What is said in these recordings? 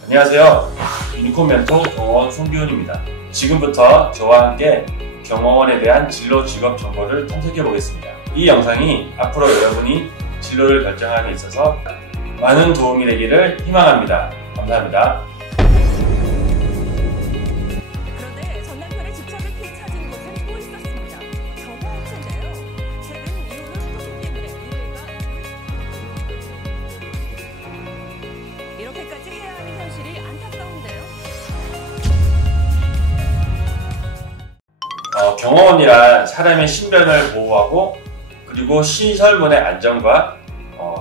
안녕하세요. 유니콘 멘토 경호원 송기훈입니다. 지금부터 저와 함께 경호원에 대한 진로 직업 정보를 탐색해 보겠습니다. 이 영상이 앞으로 여러분이 진로를 결정하는 데 있어서 많은 도움이 되기를 희망합니다. 감사합니다. 그런데 전 남편의 집착을 피해 찾은 곳은 또 있었습니다. 경호업체인데요. 최근 이혼을 후속 때문에 일가 이렇게까지 해야 하는 현실이 안타까운데요. 경호원이란 사람의 신변을 보호하고 그리고 시설물의 안전과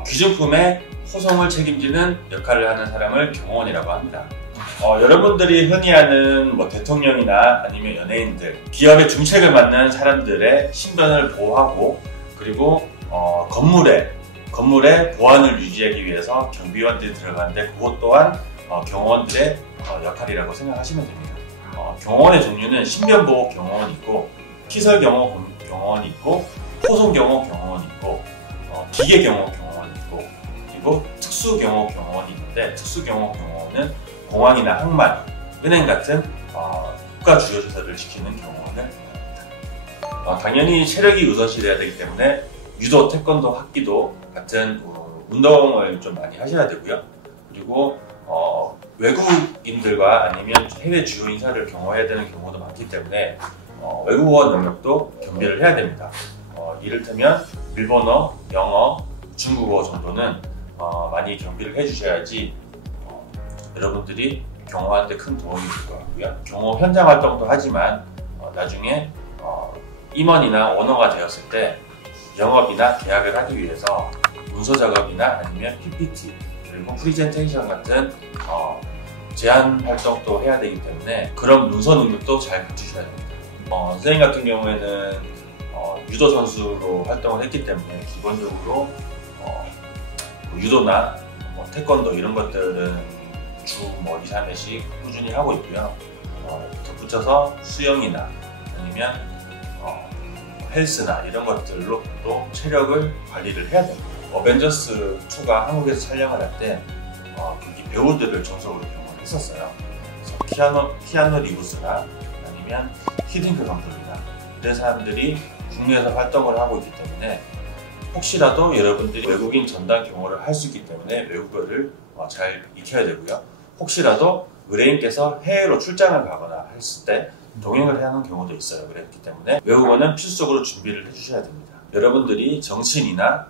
귀중품의 호송을 책임지는 역할을 하는 사람을 경호원이라고 합니다. 여러분들이 흔히 아는 대통령이나 아니면 연예인들, 기업의 중책을 맡는 사람들의 신변을 보호하고 그리고 건물의 보안을 유지하기 위해서 경비원들이 들어가는데 그것 또한 경호원들의 역할이라고 생각하시면 됩니다. 경호원의 종류는 신변보호 경호원이 있고 시설경호 경호원이 있고 호송경호 경호원이 있고 기계경호 경호원이 있고 그리고 특수경호 경호원이 있는데 특수경호 경호원은 공항이나 항만, 은행 같은 국가 주요 시설을 지키는 경호원을 말합니다. 당연히 체력이 우선시돼야 되기 때문에 유도, 태권도, 합기도 같은 운동을 좀 많이 하셔야 되고요. 그리고 외국인들과 아니면 해외 주요 인사를 경호해야 되는 경우도 많기 때문에 외국어 능력도 겸비를 해야 됩니다. 이를테면 일본어, 영어, 중국어 정도는 많이 겸비를 해주셔야지 여러분들이 경호하는 데 큰 도움이 될 것 같고요. 경호 현장 활동도 하지만 나중에 임원이나 오너가 되었을 때 영업이나 계약을 하기 위해서 문서 작업이나 아니면 PPT 그리고 프리젠테이션 같은 제안 활동도 해야 되기 때문에 그런 문서 능력도 잘 갖추셔야 됩니다. 선생님 같은 경우에는 유도 선수로 활동을 했기 때문에 기본적으로 유도나 태권도 이런 것들은 주 2, 3회씩 꾸준히 하고 있고요. 덧붙여서 수영이나 아니면 헬스나 이런 것들로 또 체력을 관리를 해야 됩니다. 어벤져스 2가 한국에서 촬영을 할 때 거기 배우들을 전속으로 경험을 했었어요. 그래서 키아누 리브스나 아니면 히딩크 감독이나 이런 사람들이 국내에서 활동을 하고 있기 때문에 혹시라도 여러분들이 외국인 전담 경호를 할 수 있기 때문에 외국어를 잘 익혀야 되고요. 혹시라도 의뢰인께서 해외로 출장을 가거나 했을 때 동행을 하는 경우도 있어요. 그렇기 때문에 외국어는 필수적으로 준비를 해주셔야 됩니다. 여러분들이 정치인이나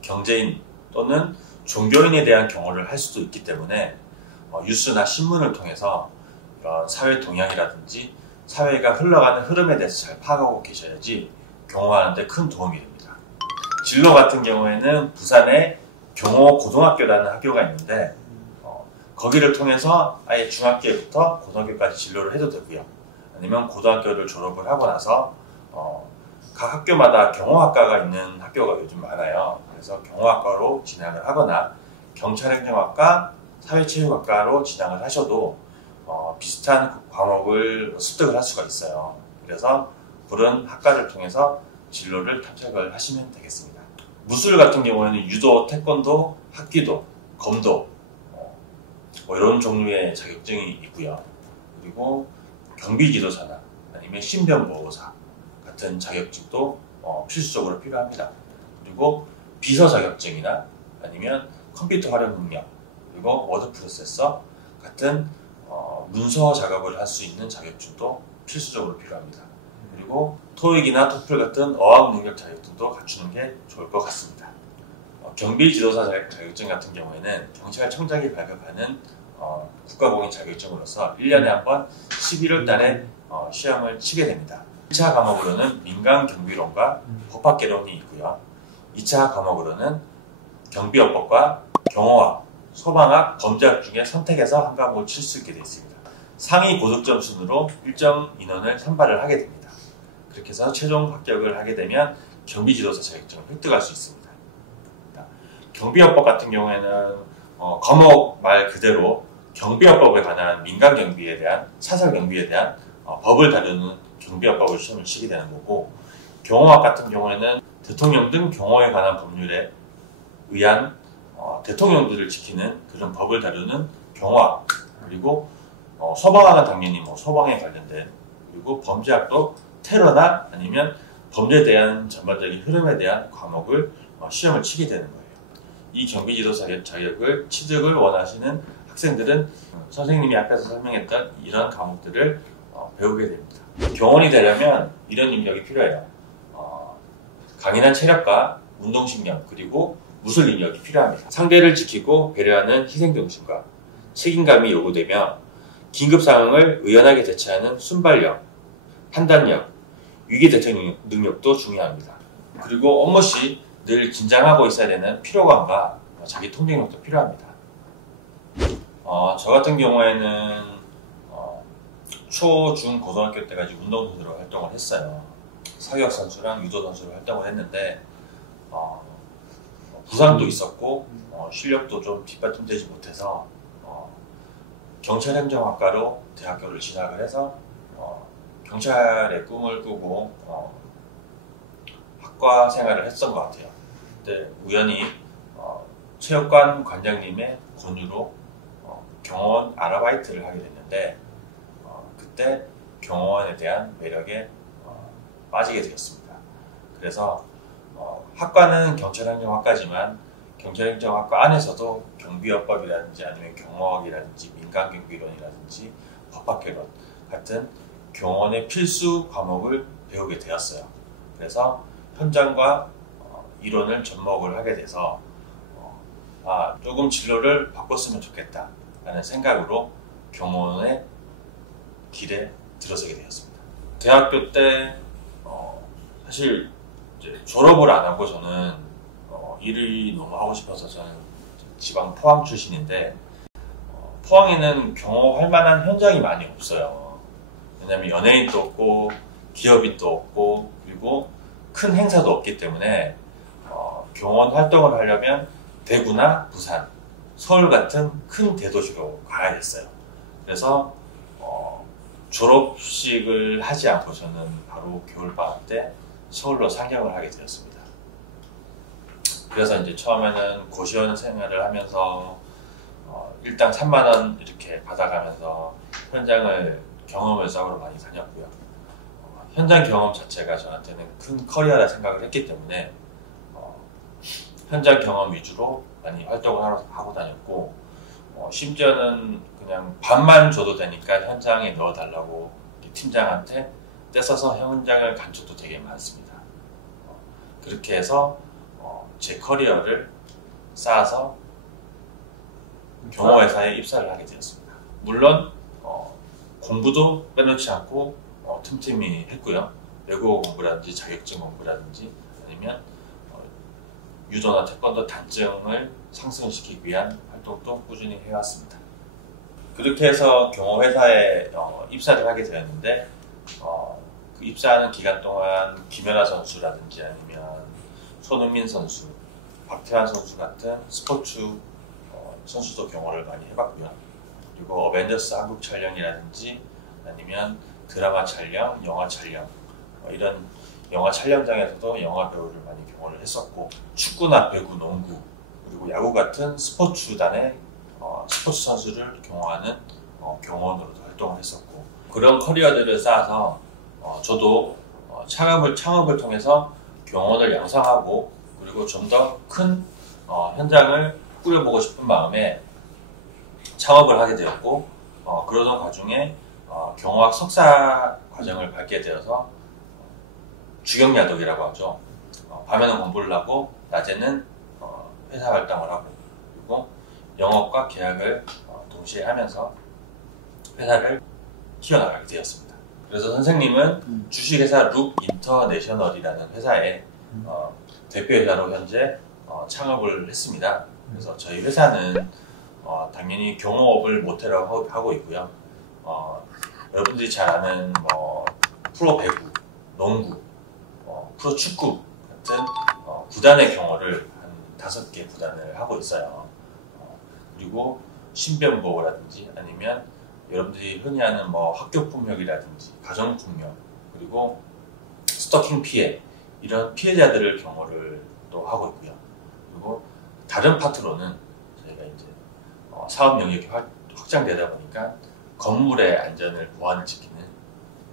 경제인 또는 종교인에 대한 경호를 할 수도 있기 때문에 뉴스나 신문을 통해서 이런 사회 동향이라든지 사회가 흘러가는 흐름에 대해서 잘 파악하고 계셔야지 경호하는 데 큰 도움이 됩니다. 진로 같은 경우에는 부산에 경호고등학교라는 학교가 있는데 거기를 통해서 아예 중학교부터 고등학교까지 진로를 해도 되고요. 아니면 고등학교를 졸업을 하고 나서 각 학교마다 경호학과가 있는 학교가 요즘 많아요. 그래서 경호학과로 진학을 하거나 경찰행정학과, 사회체육학과로 진학을 하셔도 비슷한 과목을 습득을 할 수가 있어요. 그래서 그런 학과를 통해서 진로를 탐색을 하시면 되겠습니다. 무술 같은 경우에는 유도, 태권도, 합기도, 검도 이런 종류의 자격증이 있고요. 그리고 경비지도사나 아니면 신변보호사 같은 자격증도 필수적으로 필요합니다. 그리고 비서 자격증이나 아니면 컴퓨터 활용 능력 그리고 워드 프로세서 같은 문서 작업을 할 수 있는 자격증도 필수적으로 필요합니다. 그리고 토익이나 토플 같은 어학 능력 자격증도 갖추는 게 좋을 것 같습니다. 경비지도사 자격증 같은 경우에는 경찰청장이 발급하는 국가공인 자격증으로서 1년에 한 번 11월 달에 시험을 치게 됩니다. 1차 과목으로는 민간경비론과 법학개론이 있고요. 2차 과목으로는 경비업법과 경호학, 소방학, 범죄학 중에 선택해서 한 과목을 칠 수 있게 되어 있습니다. 상위 고득점 순으로 일정 인원을 선발을 하게 됩니다. 그렇게 해서 최종 합격을 하게 되면 경비지도사 자격증을 획득할 수 있습니다. 경비업법 같은 경우에는 과목 말 그대로 경비업법에 관한 민간경비에 대한 사설경비에 대한 법을 다루는 경비업법을 시험을 치게 되는 거고, 경호학 같은 경우에는 대통령 등 경호에 관한 법률에 의한 대통령들을 지키는 그런 법을 다루는 경호학 그리고 소방학은 당연히 뭐 소방에 관련된, 그리고 범죄학도 테러나 아니면 범죄에 대한 전반적인 흐름에 대한 과목을 시험을 치게 되는 거예요. 이 경비지도사 자격을 취득을 원하시는 학생들은 선생님이 앞에서 설명했던 이런 과목들을 배우게 됩니다. 경원이 되려면 이런 능력이 필요해요. 강인한 체력과 운동신경, 그리고 무술 능력이 필요합니다. 상대를 지키고 배려하는 희생정신과 책임감이 요구되며 긴급 상황을 의연하게 대처하는 순발력, 판단력, 위기 대처 능력도 중요합니다. 그리고 업무 시 늘 긴장하고 있어야 되는 피로감과 자기 통제력도 필요합니다. 저 같은 경우에는 초, 중, 고등학교 때까지 운동선수로 활동을 했어요. 사격 선수랑 유도 선수로 활동을 했는데 부상도 있었고 실력도 좀 뒷받침되지 못해서 경찰행정학과로 대학교를 진학을 해서 경찰의 꿈을 꾸고 학과 생활을 했던 것 같아요. 그때 우연히 체육관 관장님의 권유로 경호원 아르바이트를 하게 됐는데 그때 경호원에 대한 매력에 빠지게 되었습니다. 그래서 학과는 경찰행정학과지만 경찰행정학과 안에서도 경비업법이라든지 아니면 경호학이라든지 민간경비론이라든지 법학개론 같은 경호원의 필수 과목을 배우게 되었어요. 그래서 현장과 이론을 접목을 하게 돼서 조금 진로를 바꿨으면 좋겠다 라는 생각으로 경호원의 길에 들어서게 되었습니다. 대학교 때 사실 이제 졸업을 안 하고 저는 일이 너무 하고 싶어서 저는 지방 포항 출신인데 포항에는 경호할 만한 현장이 많이 없어요. 왜냐면 연예인도 없고 기업이 또 없고 그리고 큰 행사도 없기 때문에 경호원 활동을 하려면 대구나 부산, 서울 같은 큰 대도시로 가야 됐어요. 그래서 졸업식을 하지 않고 저는 바로 겨울방학 때 서울로 상경을 하게 되었습니다. 그래서 이제 처음에는 고시원 생활을 하면서 일당 3만 원 이렇게 받아가면서 현장을 경험을 쌓으러 많이 다녔고요. 현장 경험 자체가 저한테는 큰 커리어라 생각을 했기 때문에 현장 경험 위주로 많이 활동을 하고 다녔고 심지어는 그냥 밥만 줘도 되니까 현장에 넣어달라고 팀장한테 떼써서 현장을 간 적도 되게 많습니다. 그렇게 해서 제 커리어를 쌓아서 경호회사에 입사를 하게 되었습니다. 물론 공부도 빼놓지 않고 틈틈이 했고요. 외국어 공부라든지 자격증 공부라든지 아니면 유도나 태권도 단증을 상승시키기 위한 활동도 꾸준히 해왔습니다. 그렇게 해서 경호회사에 입사를 하게 되었는데 그 입사하는 기간 동안 김연아 선수라든지 아니면 손흥민 선수, 박태환 선수 같은 스포츠 선수도 경호를 많이 해봤고요. 그리고 어벤져스 한국 촬영이라든지 아니면 드라마 촬영, 영화 촬영 이런 영화 촬영장에서도 영화 배우를 많이 경호를 했었고 축구나 배구, 농구 그리고 야구 같은 스포츠단의 스포츠 선수를 경호하는 경호원으로도 활동을 했었고 그런 커리어들을 쌓아서 저도 창업을 통해서 경호원을 양성하고 그리고 좀 더 큰 현장을 꾸려보고 싶은 마음에 창업을 하게 되었고 그러던 과정에 경호학 석사 과정을 밟게 되어서 주경야독이라고 하죠. 밤에는 공부를 하고 낮에는 회사 활동을 하고 그리고 영업과 계약을 동시에 하면서 회사를 키워나가게 되었습니다. 그래서 선생님은 주식회사 룩 인터내셔널이라는 회사의 대표이사로 현재 창업을 했습니다. 그래서 저희 회사는 당연히 경호업을 모태로 하고 있고요. 여러분들이 잘 아는 프로 배구, 농구, 프로 축구 같은 구단의 경호를 한 5개 구단을 하고 있어요. 그리고 신변보호라든지 아니면 여러분들이 흔히 아는 학교 폭력이라든지 가정 폭력 그리고 스토킹 피해 이런 피해자들을 경호를 또 하고 있고요. 그리고 다른 파트로는 저희가 이제 사업 영역이 확장되다 보니까 건물의 안전을 보안을 지키는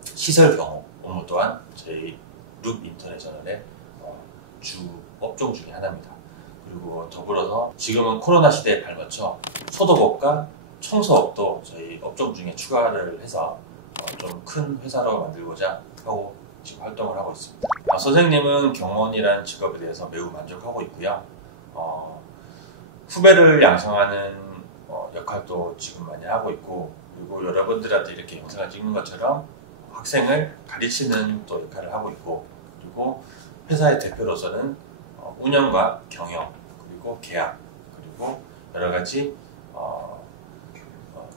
시설 경호 업무 또한 저희 룩 인터내셔널의 주 업종 중에 하나입니다. 그리고 더불어서 지금은 코로나 시대에 발맞춰 소독업과 청소업도 저희 업종 중에 추가를 해서 좀 큰 회사로 만들고자 하고 지금 활동을 하고 있습니다. 선생님은 경호원이라는 직업에 대해서 매우 만족하고 있고요. 후배를 양성하는 역할도 지금 많이 하고 있고, 그리고 여러분들한테 이렇게 영상을 찍는 것처럼 학생을 가르치는 또 역할을 하고 있고, 그리고 회사의 대표로서는 운영과 경영, 그리고 계약, 그리고 여러 가지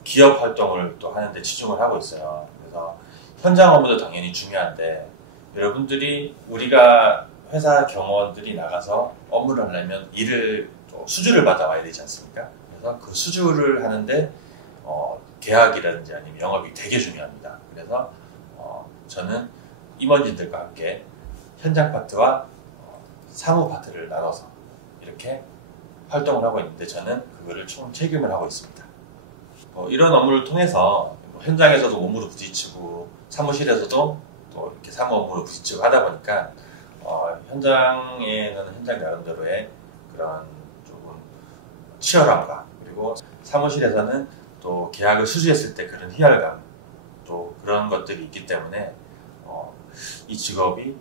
기업 활동을 또 하는데 치중을 하고 있어요. 그래서 현장 업무도 당연히 중요한데, 여러분들이 우리가 회사 경호원들이 나가서 업무를 하려면 일을 또 수주를 받아와야 되지 않습니까? 그래서 그 수주를 하는데 계약이라든지 아니면 영업이 되게 중요합니다. 그래서 저는 임원진들과 함께 현장 파트와 사무 파트를 나눠서 이렇게 활동을 하고 있는데, 저는 그거를 총 책임을 하고 있습니다. 이런 업무를 통해서 현장에서도 몸으로 부딪히고 사무실에서도 또 이렇게 사무 업무로 부딪히고 하다 보니까 현장에는 현장 나름대로의 그런 조금 치열함과, 그리고 사무실에서는 또 계약을 수주했을 때 그런 희열감, 또 그런 것들이 있기 때문에 이 직업이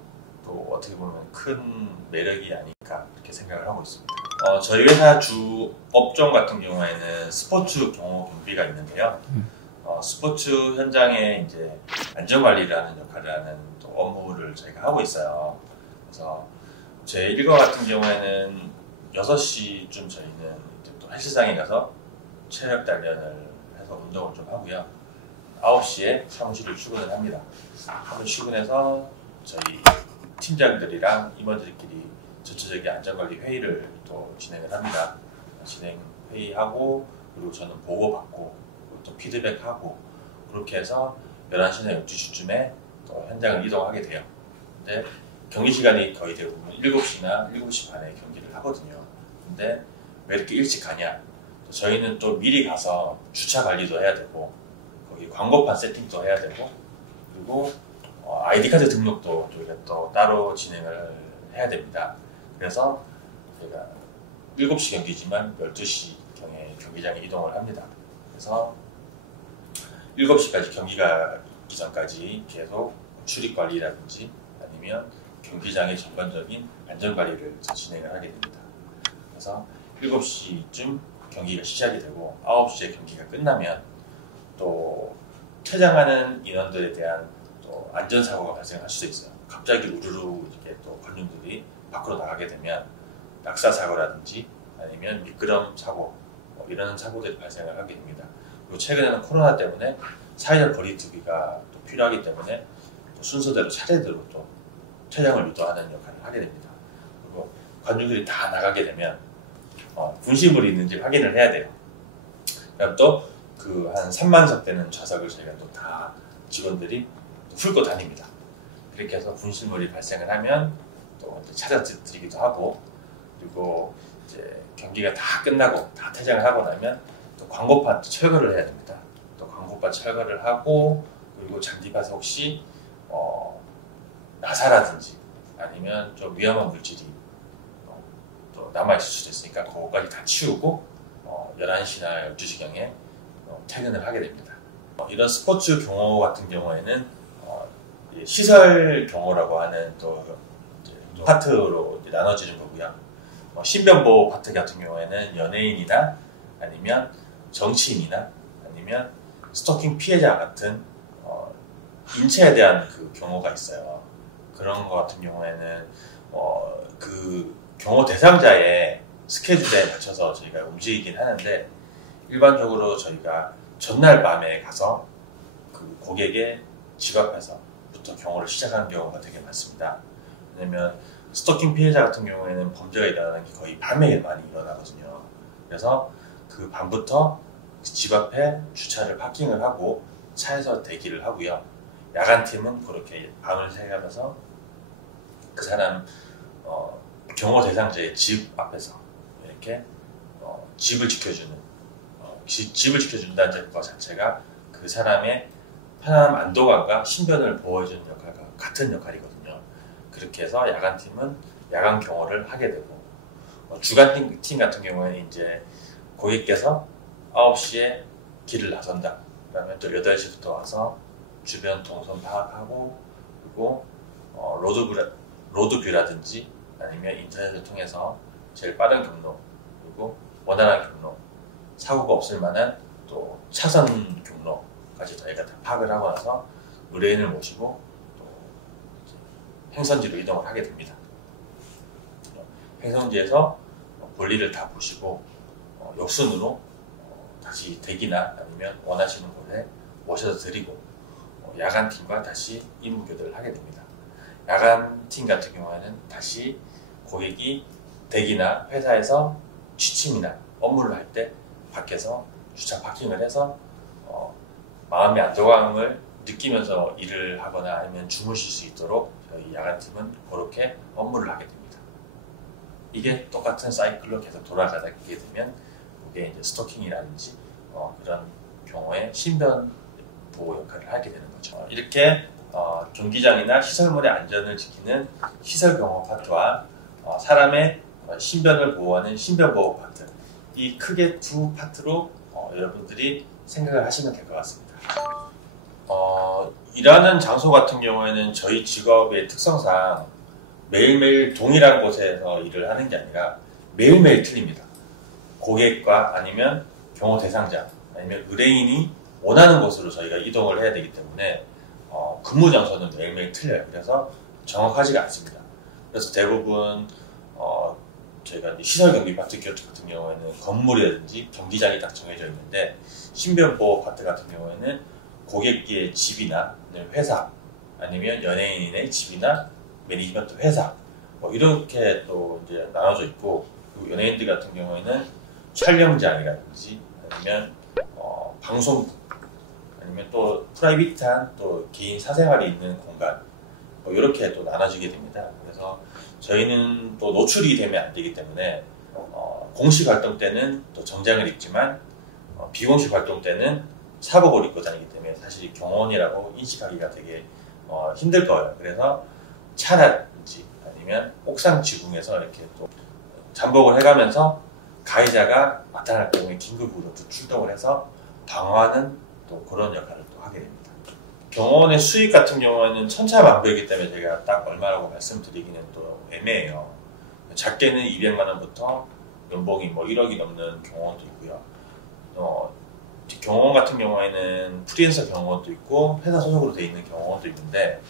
또 어떻게 보면 큰 매력이 아닐까 그렇게 생각을 하고 있습니다. 저희 회사 주 업종 같은 경우에는 스포츠 경호 경비가 있는데요. 스포츠 현장에 이제 안전관리를 하는 역할을 하는 또 업무를 저희가 하고 있어요. 그래서 제 일과 같은 경우에는 6시쯤 저희는 이제 또 헬스장에 가서 체력 단련을 해서 운동을 좀 하고요. 9시에 사무실을 출근을 합니다. 사무실 출근해서 저희 팀장들이랑 임원들끼리 전체적인 안전관리 회의를 또 진행을 합니다. 진행 회의하고, 그리고 저는 보고받고, 또 피드백하고, 그렇게 해서 11시나 12시쯤에 또 현장을 이동하게 돼요. 근데 경기 시간이 거의 대부분 7시나 7시 반에 경기를 하거든요. 근데 왜 이렇게 일찍 가냐? 저희는 또 미리 가서 주차 관리도 해야 되고, 거기 광고판 세팅도 해야 되고, 그리고 아이디 카드 등록도 저희가 또 따로 진행을 해야 됩니다. 그래서 저희가 7시 경기지만 12시경에 경기장에 이동을 합니다. 그래서 7시까지 경기가 있기 전까지 계속 출입 관리라든지 아니면 경기장의 전반적인 안전 관리를 진행을 하게 됩니다. 그래서 7시쯤 경기가 시작이 되고 9시에 경기가 끝나면 또 퇴장하는 인원들에 대한 또 안전사고가 발생할 수도 있어요. 갑자기 우르르 이렇게 또 관중들이 밖으로 나가게 되면 낙사사고라든지 아니면 미끄럼 사고, 이런 사고들이 발생을 하게 됩니다. 그리고 최근에는 코로나 때문에 사회적 거리두기가 또 필요하기 때문에 또 순서대로 차례대로 또 퇴장을 유도하는 역할을 하게 됩니다. 그리고 관중들이 다 나가게 되면 분실물이 있는지 확인을 해야 돼요. 그럼 또 그 한 3만석 되는 좌석을 저희가 또 다 직원들이 훑고 다닙니다. 그렇게 해서 분실물이 발생을 하면 또 찾아드리기도 하고, 그리고 이제 경기가 다 끝나고 다 퇴장을 하고 나면 또 광고판 철거를 해야 됩니다. 또 광고판 철거를 하고, 그리고 잔디밭에 혹시 나사라든지 아니면 좀 위험한 물질이 또 남아있을 수도 있으니까 그거까지 다 치우고 11시나 12시경에 퇴근을 하게 됩니다. 이런 스포츠 경호 같은 경우에는 시설 경호라고 하는 또 파트로 나눠지는 거고요. 신변보호 파트 같은 경우에는 연예인이나 아니면 정치인이나 아니면 스토킹 피해자 같은 인체에 대한 그 경호가 있어요. 그런 거 같은 경우에는 그 경호 대상자의 스케줄에 맞춰서 저희가 움직이긴 하는데, 일반적으로 저희가 전날 밤에 가서 그 고객의 집 앞에서부터 경호를 시작하는 경우가 되게 많습니다. 왜냐면 스토킹 피해자 같은 경우에는 범죄가 일어나는 게 거의 밤에 많이 일어나거든요. 그래서 그 밤부터 집 앞에 주차를 파킹을 하고 차에서 대기를 하고요. 야간팀은 그렇게 밤을 새가면서 그 사람 경호 대상자의 집 앞에서 이렇게 집을 지켜주는 집을 지켜준다는 것 자체가 그 사람의 편안함 안도감과 신변을 보호해주는 역할과 같은 역할이거든요. 그렇게 해서 야간팀은 야간 경호를 하게 되고, 주간팀 같은 경우에는 이제 고객께서 9시에 길을 나선다. 그러면 또 8시부터 와서 주변 동선 파악하고, 그리고 로드뷰라든지 아니면 인터넷을 통해서 제일 빠른 경로, 그리고 원활한 경로, 사고가 없을 만한 또 차선 경로까지 저희가 다 파악을 하고 나서 의뢰인을 모시고 또 행선지로 이동을 하게 됩니다. 행선지에서 볼일을 다 보시고 역순으로 다시 댁이나 아니면 원하시는 곳에 모셔서 드리고 야간팀과 다시 임무 교대를 하게 됩니다. 야간팀 같은 경우에는 다시 고객이 댁이나 회사에서 취침이나 업무를 할 때 밖에서 주차 파킹을 해서 마음의 안정감을 느끼면서 일을 하거나 아니면 주무실 수 있도록 저희 야간팀은 그렇게 업무를 하게 됩니다. 이게 똑같은 사이클로 계속 돌아가게 되면 그게 이제 스토킹이라든지 그런 경우에 신변 보호 역할을 하게 되는 거죠. 이렇게 경기장이나 시설물의 안전을 지키는 시설 경호 파트와 사람의 신변을 보호하는 신변 보호 파트, 이 크게 두 파트로 여러분들이 생각을 하시면 될 것 같습니다. 일하는 장소 같은 경우에는 저희 직업의 특성상 매일매일 동일한 곳에서 일을 하는 게 아니라 매일매일 틀립니다. 고객과 아니면 경호 대상자 아니면 의뢰인이 원하는 곳으로 저희가 이동을 해야 되기 때문에 근무 장소는 매일매일 틀려요. 그래서 정확하지가 않습니다. 그래서 대부분 저희가 시설 경비 파트 같은 경우에는 건물이라든지 경기장이 딱 정해져 있는데, 신변보호 파트 같은 경우에는 고객의 집이나 회사 아니면 연예인의 집이나 매니지먼트 회사 이렇게 또 이제 나눠져 있고, 그리고 연예인들 같은 경우에는 촬영장이라든지 아니면 방송국 아니면 또 프라이빗한 또 개인 사생활이 있는 공간 이렇게 또 나눠지게 됩니다. 그래서 저희는 또 노출이 되면 안 되기 때문에 공식 활동 때는 또 정장을 입지만 비공식 활동 때는 사복을 입고 다니기 때문에 사실 경호원이라고 인식하기가 되게 힘들 거예요. 그래서 차라든지 아니면 옥상 지붕에서 이렇게 또 잠복을 해가면서 가해자가 나타날 경우에 긴급으로 또 출동을 해서 방어하는 또 그런 역할을 또 하게 됩니다. 경호원의 수익 같은 경우에는 천차만별이기 때문에 제가 딱 얼마라고 말씀드리기는 또 애매해요. 작게는 200만 원부터 연봉이 1억이 넘는 경호원도 있고요. 경호원 같은 경우에는 프리랜서 경호원도 있고 회사 소속으로 되어 있는 경호원도 있는데,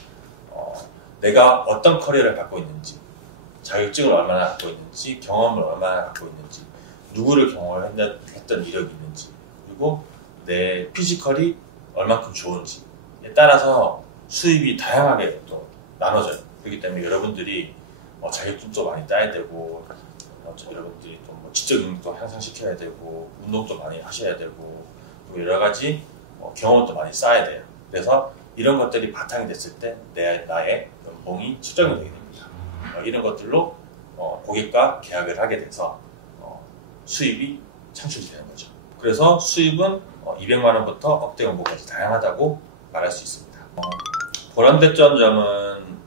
내가 어떤 커리어를 갖고 있는지, 자격증을 얼마나 갖고 있는지, 경험을 얼마나 갖고 있는지, 누구를 경험을 했던 이력이 있는지, 그리고 내 피지컬이 얼만큼 좋은지에 따라서 수입이 다양하게 또 나눠져요. 그렇기 때문에 여러분들이 자격증도 많이 따야 되고, 여러분들이 또 지적 능력도 향상시켜야 되고, 운동도 많이 하셔야 되고, 또 여러 가지 경험도 많이 쌓아야 돼요. 그래서 이런 것들이 바탕이 됐을 때 나의 연봉이 측정이 되게 됩니다. 이런 것들로 고객과 계약을 하게 돼서 수입이 창출이 되는 거죠. 그래서 수입은 200만 원부터 억대 연봉까지 다양하다고 말할 수 있습니다. 보람됐던 점은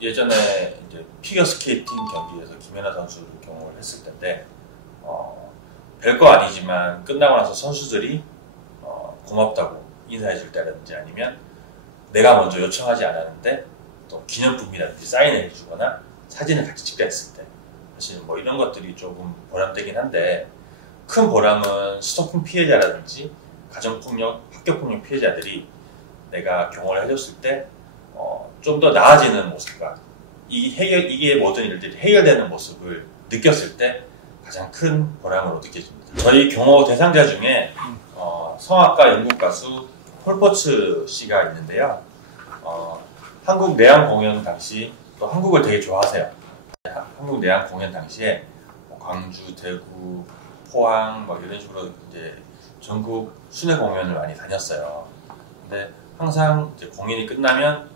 예전에 이제 피겨 스케이팅 경기에서 김연아 선수를 경험을 했을 텐데, 별거 아니지만 끝나고 나서 선수들이 고맙다고 인사해 줄 때라든지 아니면 내가 먼저 요청하지 않았는데 또 기념품이라든지 사인을 해주거나 사진을 같이 찍자 했을 때, 사실 이런 것들이 조금 보람되긴 한데, 큰 보람은 스토킹 피해자라든지 가정폭력, 학교폭력 피해자들이 내가 경험을 해줬을 때 좀 더 나아지는 모습과 이게 모든 일들이 해결되는 모습을 느꼈을 때 가장 큰 보람으로 느껴집니다. 저희 경호 대상자 중에 성악가 연극 가수 폴포츠 씨가 있는데요. 한국 내한 공연 당시, 또 한국을 되게 좋아하세요. 한국 내한 공연 당시에 광주, 대구, 포항 이런 식으로 이제 전국 순회 공연을 많이 다녔어요. 근데 항상 이제 공연이 끝나면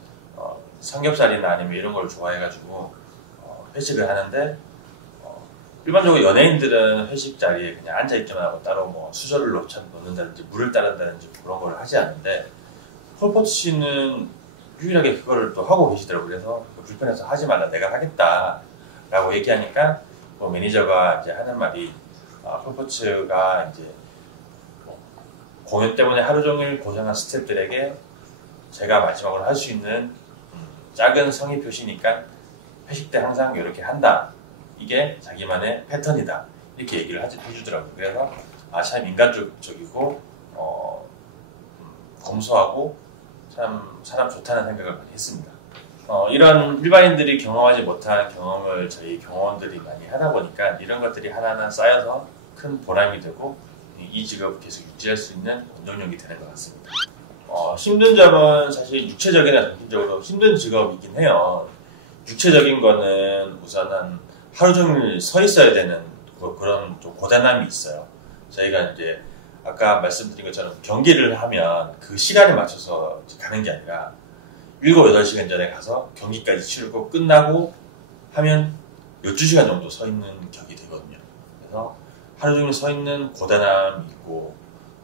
삼겹살이나 아니면 이런 걸 좋아해가지고 회식을 하는데 일반적으로 연예인들은 회식 자리에 그냥 앉아있기만 하고 따로 뭐 수저를 놓는다든지 물을 따른다든지 그런 걸 하지 않는데, 폴포트 씨는 유일하게 그거를 또 하고 계시더라고요. 그래서 불편해서 하지 말라, 내가 하겠다 라고 얘기하니까 뭐 매니저가 이제 하는 말이, 폴포츠가 이제 공연 때문에 하루 종일 고생한 스태프들에게 제가 마지막으로 할 수 있는 작은 성의 표시니까 회식 때 항상 이렇게 한다, 이게 자기만의 패턴이다, 이렇게 얘기를 해주더라고요. 그래서 참 인간적이고 검소하고 참 사람 좋다는 생각을 많이 했습니다. 이런 일반인들이 경험하지 못한 경험을 저희 경호원들이 많이 하다 보니까 이런 것들이 하나하나 쌓여서 큰 보람이 되고 이 직업을 계속 유지할 수 있는 원동력이 되는 것 같습니다. 힘든 점은 사실 육체적이나 정신적으로 힘든 직업이긴 해요. 육체적인 거는 우선은 하루 종일 서 있어야 되는 그런 좀 고단함이 있어요. 저희가 이제 아까 말씀드린 것처럼 경기를 하면 그 시간에 맞춰서 가는 게 아니라 7, 8시간 전에 가서 경기까지 치르고 끝나고 하면 12시간 정도 서 있는 격이 되거든요. 그래서 하루 종일 서 있는 고단함이 있고,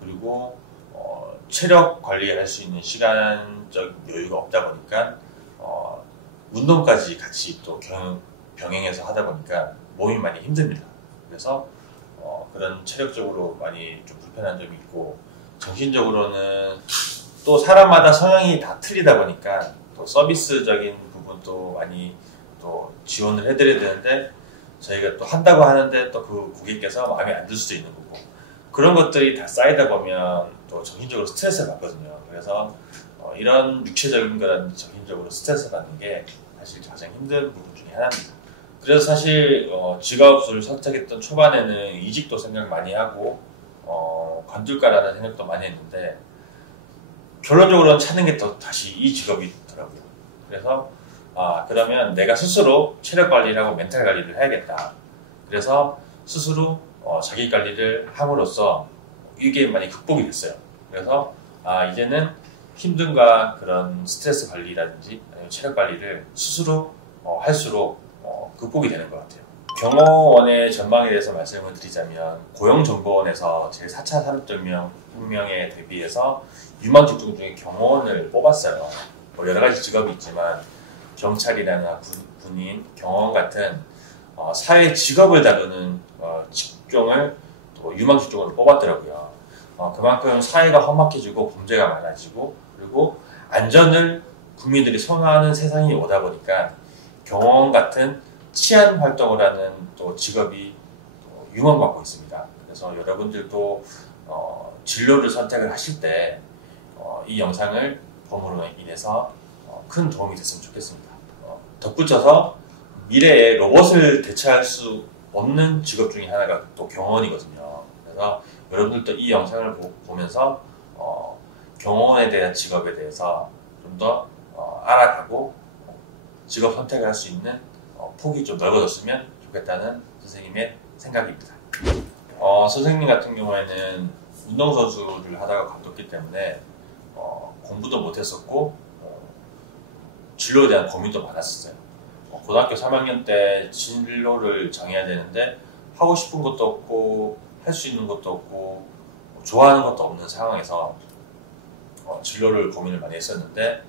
그리고 체력 관리할 수 있는 시간적 여유가 없다 보니까 운동까지 같이 또 병행해서 하다 보니까 몸이 많이 힘듭니다. 그래서 그런 체력적으로 많이 좀 불편한 점이 있고, 정신적으로는 또 사람마다 성향이 다 틀리다 보니까 또 서비스적인 부분도 많이 또 지원을 해드려야 되는데, 저희가 또 한다고 하는데 또 그 고객께서 마음에 안 들 수도 있는 거고, 그런 것들이 다 쌓이다 보면 또 정신적으로 스트레스를 받거든요. 그래서 이런 육체적인 거라든지 정신적으로 스트레스 받는 게 사실 가장 힘든 부분 중에 하나입니다. 그래서 사실 직업을 선택했던 초반에는 이직도 생각 많이 하고 관둘까라는 생각도 많이 했는데, 결론적으로는 찾는 게 또 다시 이 직업이더라고요. 그래서 그러면 내가 스스로 체력 관리를 하고 멘탈 관리를 해야겠다. 그래서 스스로 자기 관리를 함으로써 이게 많이 극복이 됐어요. 그래서 이제는 힘듦과 그런 스트레스 관리라든지 아니면 체력 관리를 스스로 할수록 극복이 되는 것 같아요. 경호원의 전망에 대해서 말씀을 드리자면, 고용정보원에서 제4차 산업혁명에 대비해서 유망 직종 중에 경호원을 뽑았어요. 여러 가지 직업이 있지만 경찰이나 군인, 경호원 같은 사회 직업을 다루는 직종을 또 유망 직종으로 뽑았더라고요. 그만큼 사회가 험악해지고 범죄가 많아지고, 그리고 안전을 국민들이 선호하는 세상이 오다 보니까 경호원 같은 치안 활동을 하는 또 직업이 또 유망받고 있습니다. 그래서 여러분들도 진로를 선택을 하실 때 이 영상을 봄으로 인해서 큰 도움이 됐으면 좋겠습니다. 덧붙여서 미래에 로봇을 대체할 수 없는 직업 중에 하나가 또 경호원이거든요. 그래서 여러분들도 이 영상을 보면서 경호원에 대한 직업에 대해서 좀 더 알아가고 직업 선택을 할 수 있는 폭이 좀 넓어졌으면 좋겠다는 선생님의 생각입니다. 선생님 같은 경우에는 운동선수를 하다가 관뒀기 때문에 공부도 못했었고 진로에 대한 고민도 많았었어요. 고등학교 3학년 때 진로를 정해야 되는데 하고 싶은 것도 없고 할 수 있는 것도 없고 좋아하는 것도 없는 상황에서 진로를 고민을 많이 했었는데,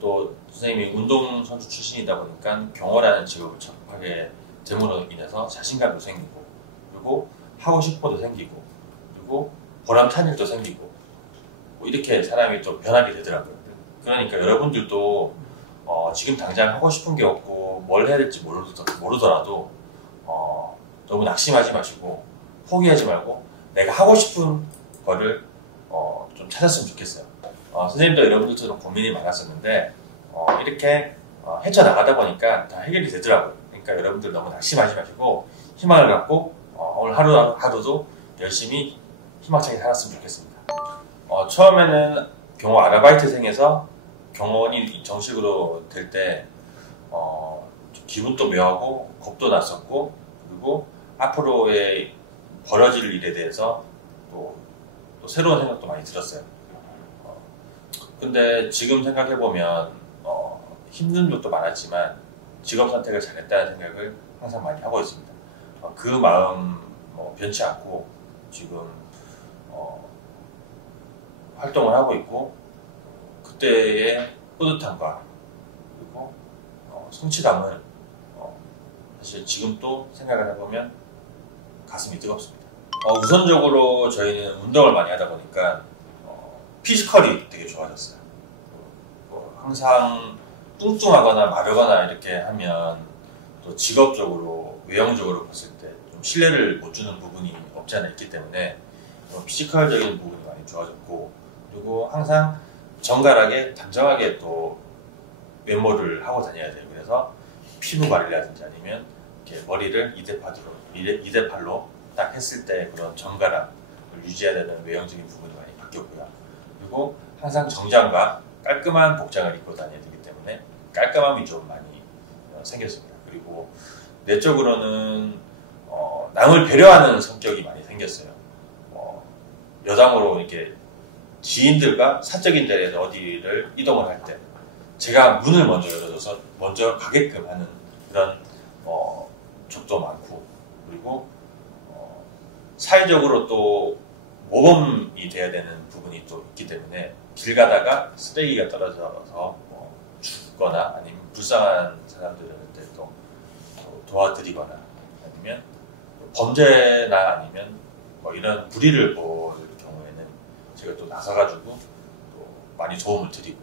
또 선생님이 운동선수 출신이다 보니까 경호라는 직업을 접하게 됨으로 인해서 자신감도 생기고, 그리고 하고 싶어도 생기고, 그리고 보람찬 일도 생기고, 이렇게 사람이 또 변하게 되더라고요. 그러니까 여러분들도 지금 당장 하고 싶은 게 없고 뭘 해야 될지 모르더라도 너무 낙심하지 마시고 포기하지 말고 내가 하고 싶은 거를 좀 찾았으면 좋겠어요. 선생님도 여러분들처럼 고민이 많았었는데 이렇게 헤쳐나가다 보니까 다 해결이 되더라고요. 그러니까 여러분들 너무 낙심하지 마시고 희망을 갖고 오늘 하루도 열심히 희망차게 살았으면 좋겠습니다. 처음에는 경호 아르바이트생에서 경호원이 정식으로 될 때 기분도 묘하고 겁도 났었고, 그리고 앞으로의 벌어질 일에 대해서 또 새로운 생각도 많이 들었어요. 근데 지금 생각해보면 힘든 것도 많았지만 직업 선택을 잘했다는 생각을 항상 많이 하고 있습니다. 그 마음 변치 않고 지금 활동을 하고 있고, 그때의 뿌듯함과 그리고 성취감을 사실 지금 또 생각을 해보면 가슴이 뜨겁습니다. 우선적으로 저희는 운동을 많이 하다 보니까 피지컬이 되게 좋아졌어요. 항상 뚱뚱하거나 마르거나 이렇게 하면 또 직업적으로, 외형적으로 봤을 때 좀 신뢰를 못 주는 부분이 없지 않아 있기 때문에 피지컬적인 부분이 많이 좋아졌고, 그리고 항상 정갈하게 단정하게 또 외모를 하고 다녀야 돼요. 그래서 피부 관리라든지 아니면 이렇게 머리를 2대8로 딱 했을 때 그런 정갈함을 유지해야 되는 외형적인 부분이 많이 바뀌었고요. 그리고 항상 정장과 깔끔한 복장을 입고 다녀야 되기 때문에 깔끔함이 좀 많이 생겼습니다. 그리고 내적으로는 남을 배려하는 성격이 많이 생겼어요. 여담으로 이렇게 지인들과 사적인 자리에서 어디를 이동을 할 때 제가 문을 먼저 열어줘서 먼저 가게끔 하는 그런 적도 많고, 그리고 사회적으로 또 모범이 돼야 되는 부분이 또 있기 때문에 길 가다가 쓰레기가 떨어져서 죽거나 아니면 불쌍한 사람들한테 또 도와드리거나 아니면 범죄나 아니면 이런 불의를 볼 경우에는 제가 또 나서가지고 또 많이 도움을 드리고,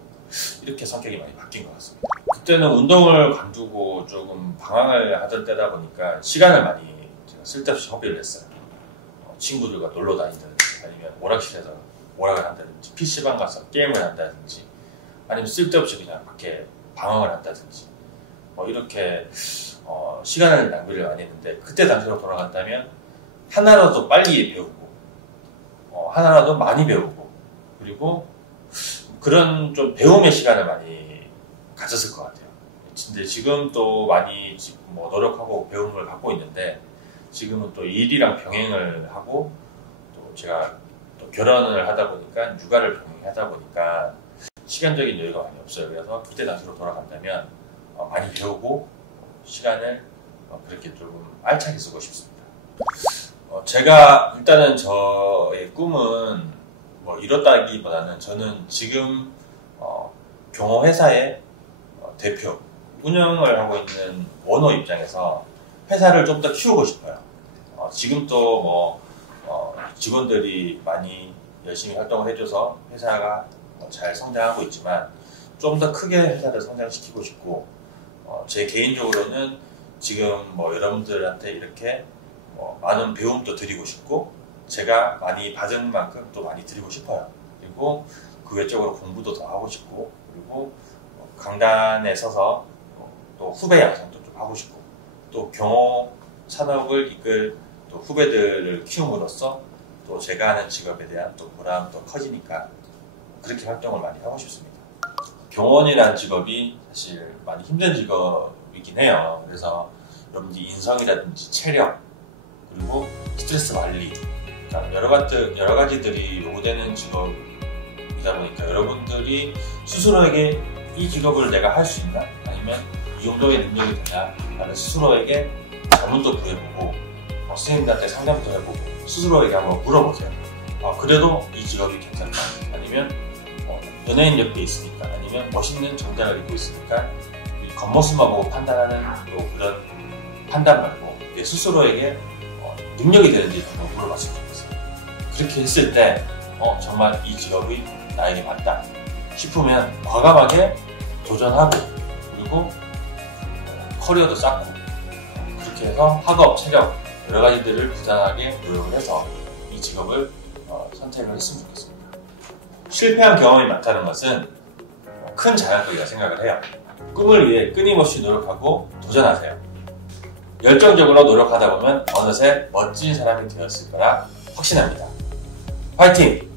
이렇게 성격이 많이 바뀐 것 같습니다. 그때는 운동을 관두고 조금 방황을 하던 때다 보니까 시간을 많이 제가 쓸데없이 허비를 했어요. 친구들과 놀러 다닌다든지 아니면 오락실에서 오락을 한다든지 PC방 가서 게임을 한다든지 아니면 쓸데없이 그냥 밖에 방황을 한다든지 이렇게 시간을 낭비를 많이 했는데, 그때 당시로 돌아간다면 하나라도 빨리 배우고 하나라도 많이 배우고, 그리고 그런 좀 배움의 시간을 많이 가졌을 것 같아요. 근데 지금 또 많이 노력하고 배움을 갖고 있는데, 지금은 또 일이랑 병행을 하고 또 제가 또 결혼을 하다 보니까 육아를 병행하다 보니까 시간적인 여유가 많이 없어요. 그래서 그때 당시로 돌아간다면 많이 배우고 시간을 그렇게 조금 알차게 쓰고 싶습니다. 제가 일단은 저의 꿈은 이렇다기보다는 저는 지금 경호 회사의 대표, 운영을 하고 있는 오너 입장에서 회사를 좀 더 키우고 싶어요. 지금 또 직원들이 많이 열심히 활동을 해줘서 회사가 잘 성장하고 있지만 좀 더 크게 회사를 성장시키고 싶고, 제 개인적으로는 지금 여러분들한테 이렇게 많은 배움도 드리고 싶고, 제가 많이 받은 만큼 또 많이 드리고 싶어요. 그리고 그 외적으로 공부도 더 하고 싶고, 그리고 강단에 서서 또 후배 양성도 좀 하고 싶고, 또 경호 산업을 이끌 또 후배들을 키움으로써 또 제가 하는 직업에 대한 또 보람도 커지니까 그렇게 활동을 많이 하고 싶습니다. 경호원이라는 직업이 사실 많이 힘든 직업이긴 해요. 그래서 여러분들이 인성이라든지 체력, 그리고 스트레스 관리, 여러 가지들이 요구되는 직업이다 보니까 여러분들이 스스로에게 이 직업을 내가 할 수 있나? 아니면 이 정도의 능력이 되냐? 라는 스스로에게 자문도 구해보고 선생님들한테 상담도 해보고 스스로에게 한번 물어보세요. 그래도 이 직업이 괜찮다. 아니면 연예인 옆에 있으니까, 아니면 멋있는 정장을 입고 있으니까 이 겉모습만 보고 판단하는 그런 판단 말고 내 스스로에게 능력이 되는지 한번 물어봤으면 좋겠어요. 그렇게 했을 때 정말 이 직업이 나에게 맞다 싶으면 과감하게 도전하고, 그리고 커리어도 쌓고, 그렇게 해서 학업, 체력 여러 가지들을 부단하게 노력을 해서 이 직업을 선택을 했으면 좋겠습니다. 실패한 경험이 많다는 것은 큰 자랑거리라 생각을 해요. 꿈을 위해 끊임없이 노력하고 도전하세요. 열정적으로 노력하다 보면 어느새 멋진 사람이 되었을 거라 확신합니다. 화이팅!